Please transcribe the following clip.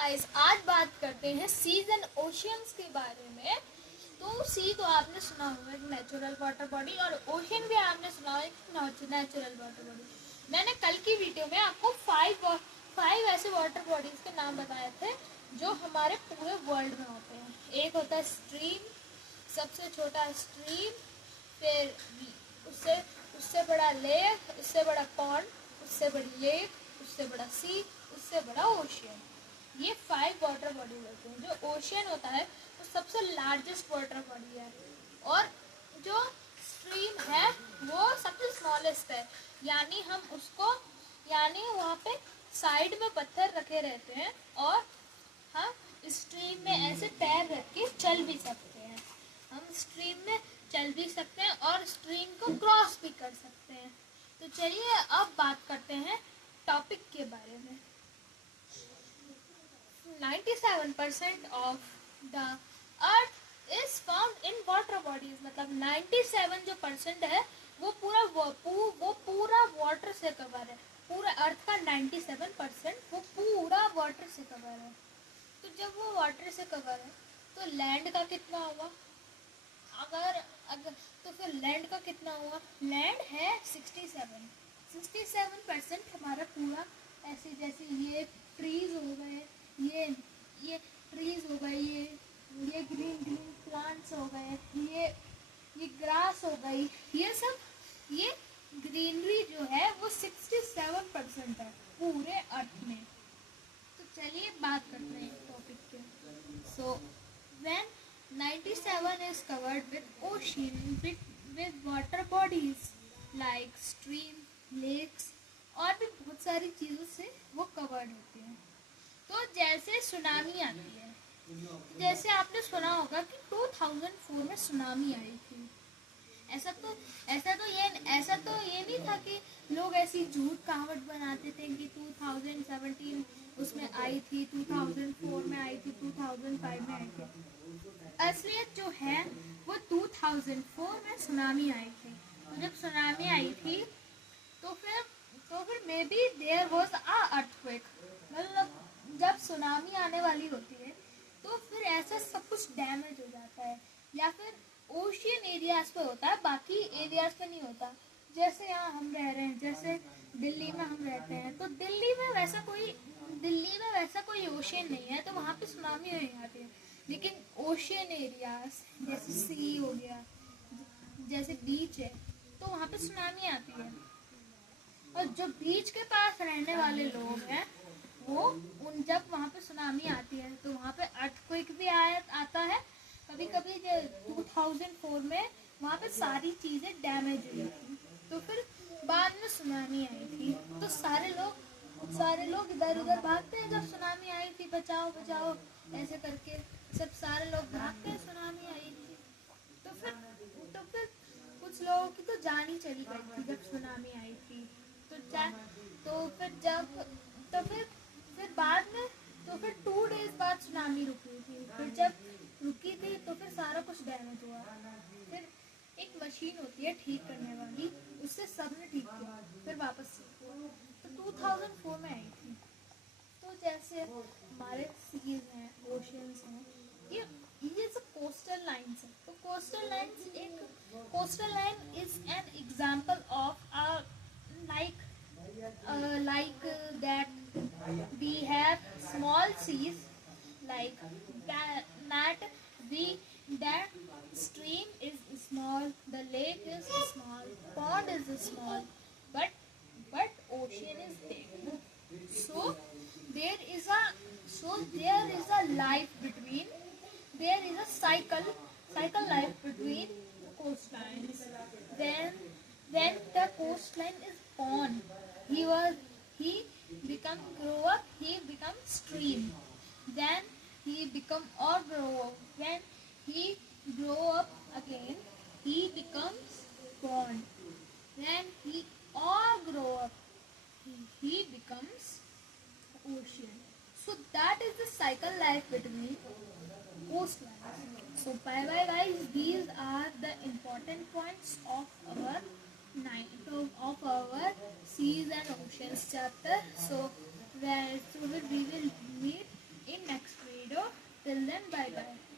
Guys, आज बात करते हैं सीज एंड ओशियंस के बारे में। तो सी तो आपने सुना होगा एक नेचुरल वाटर बॉडी, और ओशियन भी आपने सुना होगा एक नेचुरल वाटर बॉडी। मैंने कल की वीडियो में आपको फाइव ऐसे वाटर बॉडीज के नाम बताए थे जो हमारे पूरे वर्ल्ड में होते हैं। एक होता है स्ट्रीम, सबसे छोटा स्ट्रीम, फिर उससे उससे बड़ा लेक, उससे बड़ा पॉन्ड, उससे बड़ी लेक, उससे बड़ा सी, उससे बड़ा ओशियन। ये 5 वाटर बॉडीज होते हैं। जो ओशियन होता है वो सबसे लार्जेस्ट वाटर बॉडी है, और जो स्ट्रीम है वो सबसे स्मॉलेस्ट है। यानी हम उसको वहाँ पे साइड में पत्थर रखे रहते हैं, और हम स्ट्रीम में ऐसे पैर रख के चल भी सकते हैं। हम स्ट्रीम में चल भी सकते हैं और स्ट्रीम को क्रॉस भी कर सकते हैं। तो चलिए अब बात करते हैं टॉपिक के बारे में। 97% of the earth is found in water bodies. मतलब 97 जो परसेंट है वो पूरा वाटर से कवर है। पूरा अर्थ का 97% वो पूरा वाटर से कवर है। तो जब वो वाटर से कवर है तो लैंड का कितना हुआ? अगर अगर तो फिर लैंड का कितना हुआ? लैंड है 67% हमारा पूरा। ऐसे जैसे ये ट्रीज हो गए, ये ये ट्रीज हो गए, ये ग्रीन ग्रीन प्लांट्स हो गए, ये ग्रास हो गई, ये सब ये ग्रीनरी जो है वो 67% है पूरे अर्थ में। तो चलिए बात करते हैं टॉपिक के। So when 97 is covered with ocean, with water bodies like stream, lakes और भी बहुत सारी चीज़ों से वो कवर्ड होते हैं। तो जैसे सुनामी आती है, जैसे आपने सुना होगा कि 2004 में सुनामी आई थी। ऐसा तो ये नहीं था कि लोग ऐसी झूठ कहावत बनाते थे कि 2017 उसमें आई थी, 2004 में आई थी, 2005 में आई थी। असलियत जो है वो 2004 में सुनामी आई थी। तो जब सुनामी आई थी तो फिर maybe there was a earthquake. मतलब जब सुनामी आने वाली होती है तो फिर ऐसा सब कुछ डैमेज हो जाता है, या फिर ओशियन एरियाज पे होता है, बाकी एरियाज पे नहीं होता। जैसे यहाँ हम रह रहे हैं, जैसे दिल्ली में हम रहते हैं, तो दिल्ली में वैसा कोई ओशियन नहीं है, तो वहाँ पे सुनामी नहीं आती है। लेकिन ओशियन एरियाज जैसे सी हो गया, जैसे बीच है, तो वहाँ पे सुनामी आती है। और जो बीच के पास रहने वाले लोग हैं वो जब वहाँ पे सुनामी आती है तो वहाँ पे अर्थक्वेक भी आता है। कभी कभी 2004 में वहाँ पे सारी चीज़ें डैमेज हुई थी। तो फिर बाद में सुनामी आई थी, तो सारे लोग इधर उधर भागते हैं। जब सुनामी आई थी, बचाओ बचाओ ऐसे करके सब सारे लोग भागते हैं। सुनामी आई थी तो फिर कुछ लोगों की तो जान ही चली गई थी जब सुनामी आई थी। तो फिर जब तो फिर बाद में तो फिर 2 डेज बाद सुनामी रुकी थी। फिर जब रुकी थी तो फिर सारा कुछ डैमेज हुआ। फिर एक मशीन होती है ठीक करने वाली, उससे सब ने ठीक किया, फिर वापस तो 2004 में आई थी। तो जैसे हमारे सीज हैं, ओशियंस हैं, ये सब कोस्टल लाइन्स हैं। तो coastal line is an example of like that we have small seas, like that we that stream is small, the lake is small, pond is small, but ocean is big. So there is a life between, there is a cycle life between coastlines. When the coastline is born, he become grow up, he become stream. Then he become or grow up. When he grow up again, he becomes pond. When he all grow up, he becomes ocean. So that is the cycle life between coastlines. So bye bye guys. These are the important points of our seas and oceans chapter. So we will meet in till then, bye bye.